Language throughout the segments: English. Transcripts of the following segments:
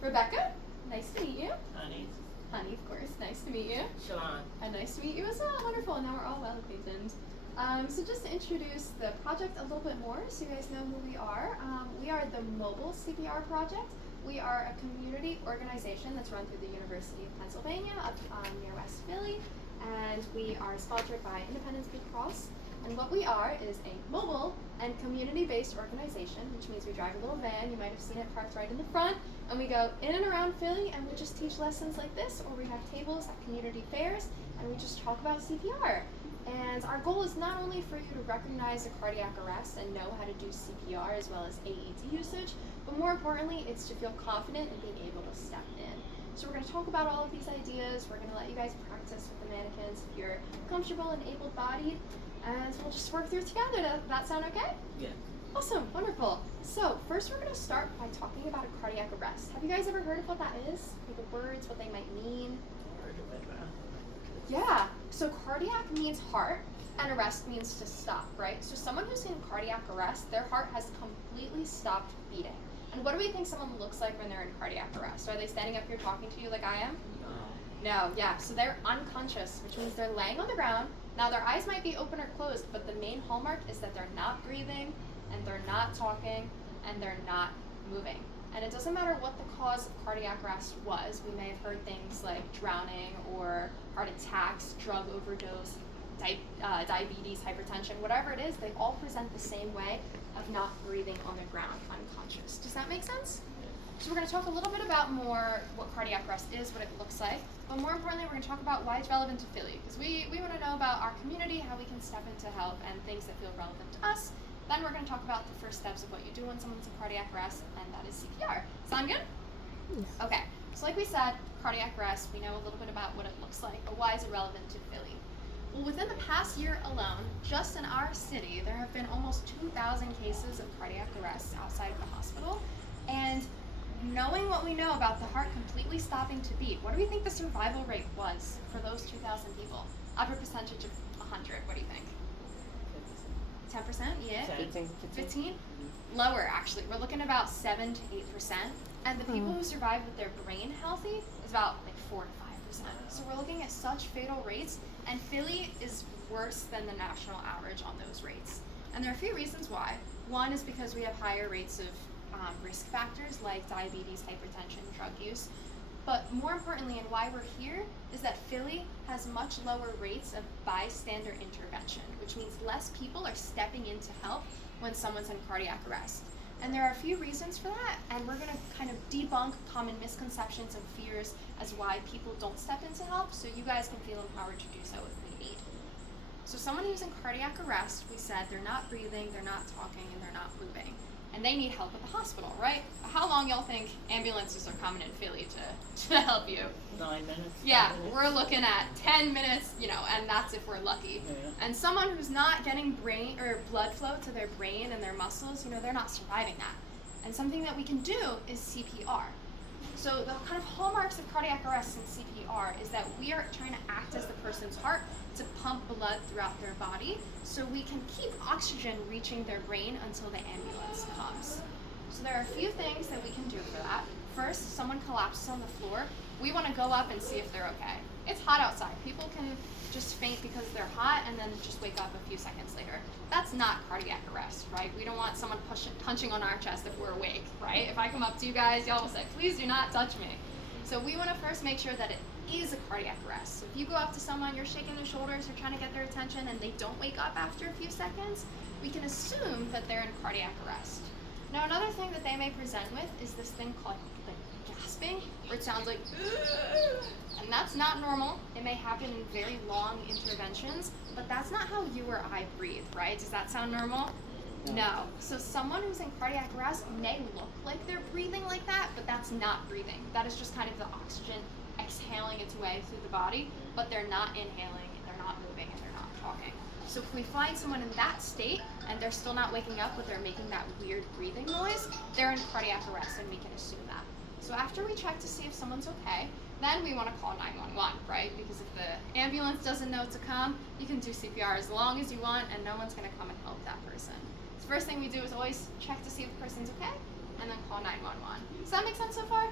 Rebecca, nice to meet you. Honey. Honey, of course, nice to meet you. Shalon. And nice to meet you as well. Wonderful, now we're all well acquainted. So just to introduce the project a little bit more, so you guys know who we are the Mobile CPR Project. We are a community organization that's run through the University of Pennsylvania up near West Philly, and we are sponsored by Independence Blue Cross. And what we are is a mobile and community-based organization, which means we drive a little van, you might have seen it parked right in the front, and we go in and around Philly and we just teach lessons like this, or we have tables at community fairs and we just talk about CPR. And our goal is not only for you to recognize a cardiac arrest and know how to do CPR as well as AED usage, but more importantly, it's to feel confident in being able to step in. So we're going to talk about all of these ideas. We're going to let you guys practice with the mannequins if you're comfortable and able-bodied, and we'll just work through it together. Does that sound okay? Yeah. Awesome, wonderful. So first we're going to start by talking about a cardiac arrest. Have you guys ever heard of what that is? The words, what they might mean? Yeah, so cardiac means heart, and arrest means to stop, right? So someone who's in cardiac arrest, their heart has completely stopped beating. And what do we think someone looks like when they're in cardiac arrest? Are they standing up here talking to you like I am? No, yeah, so they're unconscious, which means they're laying on the ground. Now their eyes might be open or closed, but the main hallmark is that they're not breathing, and they're not talking, and they're not moving. And it doesn't matter what the cause of cardiac arrest was. We may have heard things like drowning or heart attacks, drug overdose, diabetes, hypertension, whatever it is, they all present the same way of not breathing on the ground, unconscious. Does that make sense? So we're going to talk a little bit about more what cardiac arrest is, what it looks like, but more importantly, we're going to talk about why it's relevant to Philly, because we want to know about our community, how we can step in to help, and things that feel relevant to us. Then we're going to talk about the first steps of what you do when someone's in cardiac arrest, and that is CPR. Sound good? Yes. Okay, so like we said, cardiac arrest, we know a little bit about what it looks like, but why is it relevant to Philly? Well, within the past year alone, just in our city, there have been almost 2,000 cases of cardiac arrest outside of the hospital, and knowing what we know about the heart completely stopping to beat, what do we think the survival rate was for those 2,000 people? Upper percentage of 100, what do you think? 10%? Yeah? 15? Lower, actually. We're looking about 7 to 8%. And the people who survive with their brain healthy is about like 4 to 5%. So we're looking at such fatal rates, and Philly is worse than the national average on those rates. And there are a few reasons why. One is because we have higher rates of risk factors like diabetes, hypertension, drug use. But more importantly, and why we're here, is that Philly has much lower rates of bystander intervention, which means less people are stepping in to help when someone's in cardiac arrest. And there are a few reasons for that, and we're going to kind of debunk common misconceptions and fears as why people don't step in to help, so you guys can feel empowered to do so if we need. So someone who's in cardiac arrest, we said they're not breathing, they're not talking, and they're not moving. And they need help at the hospital, right? How long y'all think ambulances are coming in Philly to help you? 9 minutes. Yeah, 10 minutes. we're looking at 10 minutes, and that's if we're lucky. Yeah. And someone who's not getting brain or blood flow to their brain and their muscles, they're not surviving that. And something that we can do is CPR. So the kind of hallmarks of cardiac arrest in CPR is that we are trying to act as the person's heart to pump blood throughout their body so we can keep oxygen reaching their brain until the ambulance comes. So there are a few things that we can do for that. First, someone collapses on the floor. We want to go up and see if they're okay. It's hot outside. People can just faint because they're hot and then just wake up a few seconds later. That's not cardiac arrest, right? We don't want someone punching on our chest if we're awake, right? If I come up to you guys, y'all will say, please do not touch me. So we want to first make sure that it is a cardiac arrest. So if you go up to someone, you're shaking their shoulders, you're trying to get their attention, and they don't wake up after a few seconds, we can assume that they're in cardiac arrest. Now another thing that they may present with is this thing called gasping, where it sounds like, and that's not normal. It may happen in very long interventions, but that's not how you or I breathe, right? Does that sound normal? No. So someone who's in cardiac arrest may look like they're breathing like that, but that's not breathing. That is just kind of the oxygen exhaling its way through the body, but they're not inhaling, they're not moving, and they're not talking. So if we find someone in that state and they're still not waking up, but they're making that weird breathing noise, they're in cardiac arrest, and we can assume that. So after we check to see if someone's okay, then we want to call 911, right? Because if the ambulance doesn't know to come, you can do CPR as long as you want, and no one's going to come and help that person. The first thing we do is always check to see if the person's okay, and then call 911. Does that make sense so far?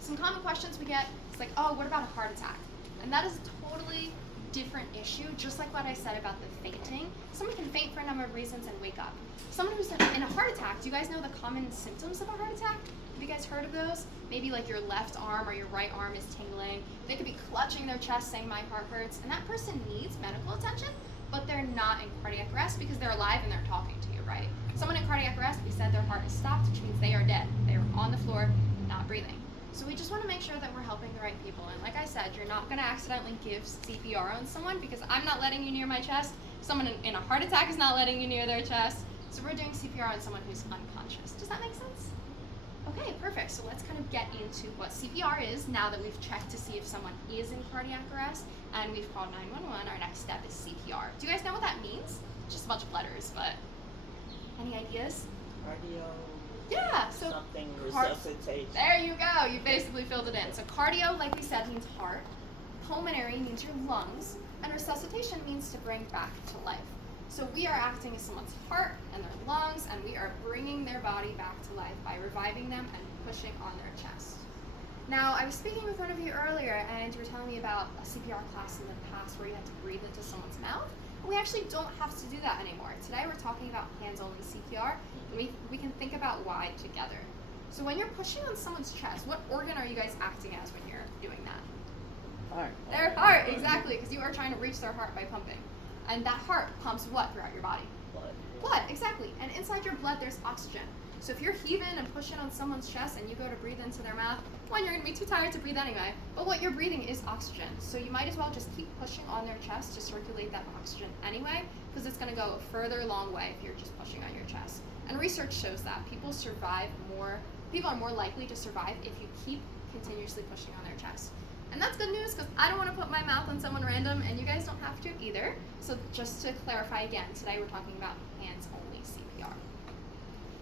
Some common questions we get is like, oh, what about a heart attack? And that is a totally different issue, just like what I said about the fainting. Someone can faint for a number of reasons and wake up. Someone who's in a heart attack, do you guys know the common symptoms of a heart attack? Have you guys heard of those? Maybe like your left arm or your right arm is tingling. They could be clutching their chest saying my heart hurts, and that person needs medical attention, but they're not in cardiac arrest because they're alive and they're talking to you, right? Someone in cardiac arrest, we said their heart is stopped, which means they are dead. They are on the floor, not breathing. So we just want to make sure that we're helping the right people. And like I said, you're not going to accidentally give CPR on someone because I'm not letting you near my chest. Someone in a heart attack is not letting you near their chest. So we're doing CPR on someone who's unconscious. Does that make sense? Okay, perfect. So let's kind of get into what CPR is now that we've checked to see if someone is in cardiac arrest and we've called 911. Our next step is CPR. Do you guys know what that means? Just a bunch of letters, but any ideas? Cardio. Yeah, so something resuscitation. There you go. You basically filled it in. So cardio, like we said, means heart. Pulmonary means your lungs, and resuscitation means to bring back to life. So we are acting as someone's heart and their lungs, and we are bringing their body back to life by reviving them and pushing on their chest. Now, I was speaking with one of you earlier, and you were telling me about a CPR class in the past where you had to breathe into someone's mouth. We actually don't have to do that anymore. Today we're talking about hands-only CPR, and we can think about why together. So when you're pushing on someone's chest, what organ are you guys acting as when you're doing that? Heart. Their heart, exactly, because you are trying to reach their heart by pumping. And that heart pumps what throughout your body? Blood. Blood, exactly. And inside your blood, there's oxygen. So if you're heaving and pushing on someone's chest and you go to breathe into their mouth, one, you're going to be too tired to breathe anyway. But what you're breathing is oxygen. So you might as well just keep pushing on their chest to circulate that oxygen anyway, because it's going to go a further long way if you're just pushing on your chest. And research shows that people are more likely to survive if you keep continuously pushing on their chest. And that's good news because I don't want to put my mouth on someone random, and you guys don't have to either. So just to clarify again, today we're talking about hands-only CPR.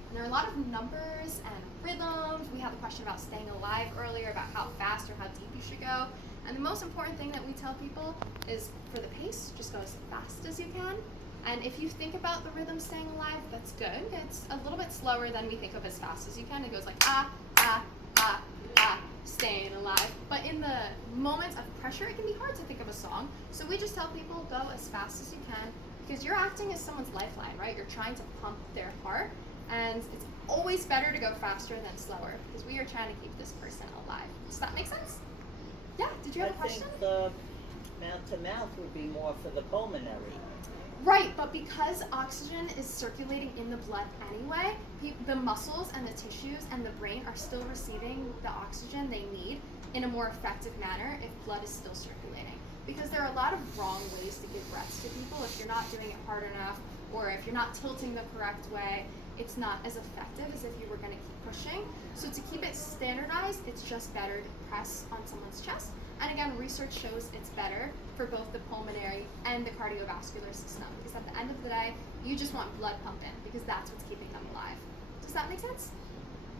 And there are a lot of numbers and rhythms. We had the question about staying alive earlier, about how fast or how deep you should go. And the most important thing that we tell people is for the pace, just go as fast as you can. And if you think about the rhythm staying alive, that's good. It's a little bit slower than we think of as fast as you can. It goes like ah, ah, ah, ah, staying alive. But in the moments of pressure, it can be hard to think of a song. So we just tell people go as fast as you can because you're acting as someone's lifeline, right? You're trying to pump their heart. And it's always better to go faster than slower because we are trying to keep this person alive. Does that make sense? Yeah, did you have a question? I think the mouth-to-mouth would be more for the pulmonary. Right, but because oxygen is circulating in the blood anyway, the muscles and the tissues and the brain are still receiving the oxygen they need in a more effective manner if blood is still circulating. Because there are a lot of wrong ways to give breaths to people. If you're not doing it hard enough, or if you're not tilting the correct way, it's not as effective as if you were going to keep pushing. So to keep it standardized, it's just better to press on someone's chest. And again, research shows it's better for both the pulmonary and the cardiovascular system. Because at the end of the day, you just want blood pumping because that's what's keeping them alive. Does that make sense?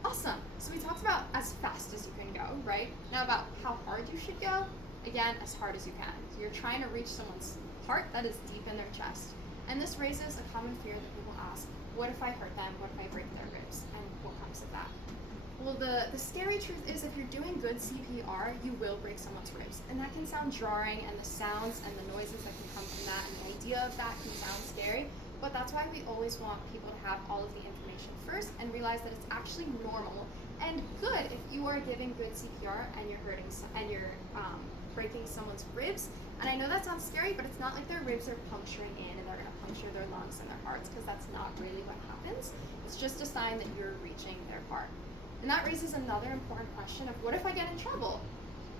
Awesome. So we talked about as fast as you can go, right? Now about how hard you should go. Again, as hard as you can. So you're trying to reach someone's heart that is deep in their chest. And this raises a common fear that people ask, what if I hurt them? What if I break their ribs? And what comes of that? Well, the scary truth is if you're doing good CPR, you will break someone's ribs. And that can sound jarring, and the sounds and the noises that can come from that, and the idea of that can sound scary. But that's why we always want people to have all of the information first and realize that it's actually normal and good if you are giving good CPR and you're breaking someone's ribs. And I know that sounds scary, but it's not like their ribs are puncturing in and they're going to puncture their lungs and their hearts, because that's not really what happens. It's just a sign that you're reaching their heart. And that raises another important question of what if I get in trouble?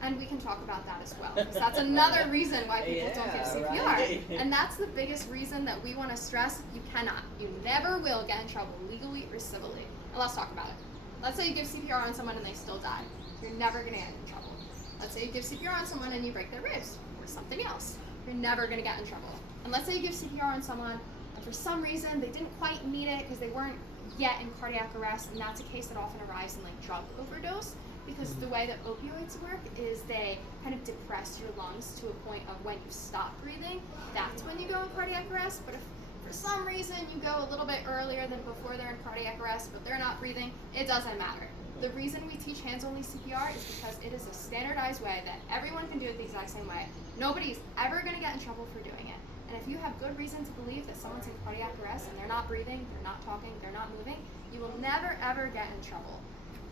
And we can talk about that as well, because that's another reason why people don't give CPR. Right. And that's the biggest reason that we want to stress, you cannot. You never will get in trouble, legally or civilly. And let's talk about it. Let's say you give CPR on someone and they still die. You're never going to get in trouble. Let's say you give CPR on someone and you break their ribs, or something else. You're never going to get in trouble. And let's say you give CPR on someone and for some reason they didn't quite need it because they weren't yet in cardiac arrest, and that's a case that often arrives in like drug overdose, because the way that opioids work is they kind of depress your lungs to a point of when you stop breathing, that's when you go in cardiac arrest. But if for some reason you go a little bit earlier than before they're in cardiac arrest, but they're not breathing, it doesn't matter. The reason we teach hands-only CPR is because it is a standardized way that everyone can do it the exact same way. Nobody's ever going to get in trouble for doing it. And if you have good reason to believe that someone's in cardiac arrest and they're not breathing, they're not talking, they're not moving, you will never ever get in trouble.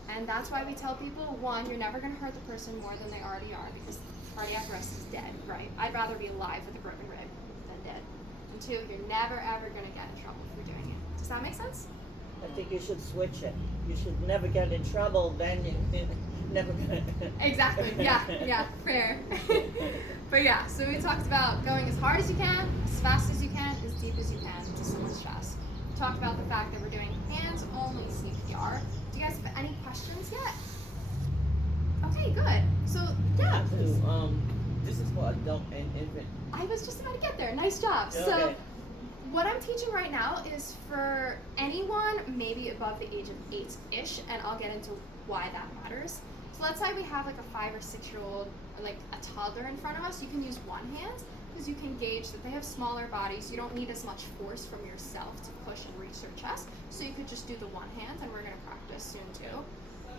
And that's why we tell people, one, you're never going to hurt the person more than they already are, because cardiac arrest is dead, right? I'd rather be alive with a broken rib than dead. And two, you're never ever going to get in trouble for doing it. Does that make sense? I think you should switch it. You should never get in trouble, then you're never gonna. Exactly, yeah, fair. But yeah, so we talked about going as hard as you can, as fast as you can, as deep as you can into someone's chest. We talked about the fact that we're doing hands-only CPR. Do you guys have any questions yet? Okay, good. So, yeah. This is for adult and infant. I was just about to get there. Nice job. Okay. So, what I'm teaching right now is for anyone maybe above the age of 8-ish, and I'll get into why that matters. So let's say we have like a 5 or 6-year-old, or like a toddler in front of us. You can use one hand because you can gauge that they have smaller bodies. You don't need as much force from yourself to push and reach their chest. So you could just do the one hand, and we're going to practice soon too.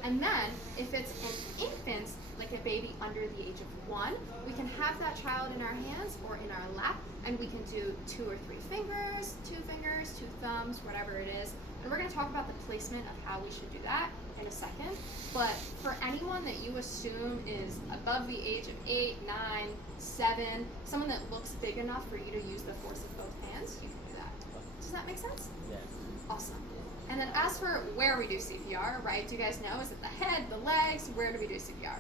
And then, if it's an infant, like a baby under the age of 1, we can have that child in our hands or in our lap, and we can do 2 or 3 fingers, 2 fingers, 2 thumbs, whatever it is. And we're going to talk about the placement of how we should do that in a second. But for anyone that you assume is above the age of 8, 9, 7, someone that looks big enough for you to use the force of both hands, you can do that. Does that make sense? Yeah. Awesome. And then as for where we do CPR, right, do you guys know? Is it the head, the legs? Where do we do CPR?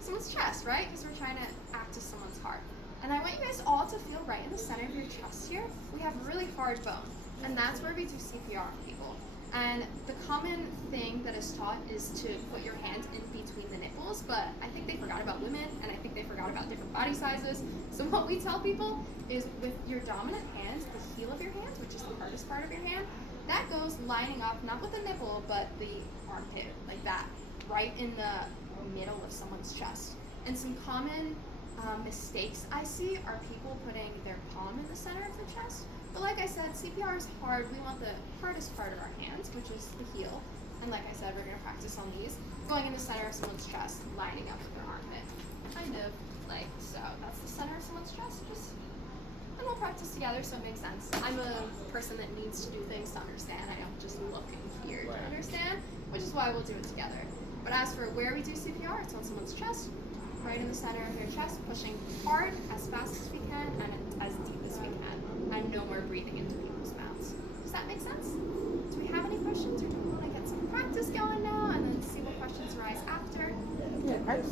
Someone's chest, right? Because we're trying to act as someone's heart. And I want you guys all to feel right in the center of your chest here. We have really hard bone, and that's where we do CPR on people. And the common thing that is taught is to put your hand in between the nipples, but I think they forgot about women, and I think they forgot about different body sizes. So what we tell people is with your dominant hand, the heel of your hand, which is the hardest part of your hand, that goes lining up, not with the nipple, but the armpit, like that, right in the middle of someone's chest. And some common mistakes I see are people putting their palm in the center of the chest. But like I said, CPR is hard. We want the hardest part of our hands, which is the heel. And like I said, we're going to practice on these, going in the center of someone's chest, lining up with their armpit. Kind of like so. That's the center of someone's chest. And we'll practice together so it makes sense. I'm a person that needs to do things to understand. I don't just look in here to understand, which is why we'll do it together. But as for where we do CPR, it's on someone's chest, right in the center of your chest, pushing hard, as fast as we can, and as deep as we can. And no more breathing into people's mouths. Does that make sense? Do we have any questions, or do we want to get some practice going now and then see what questions arise after?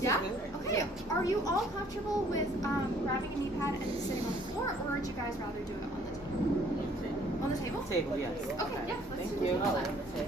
Yeah? Okay. Are you all comfortable with grabbing a knee pad and sitting on the floor, or would you guys rather do it on the table? On the table? Table, yes. Okay, yeah, let's Thank do you. the table then.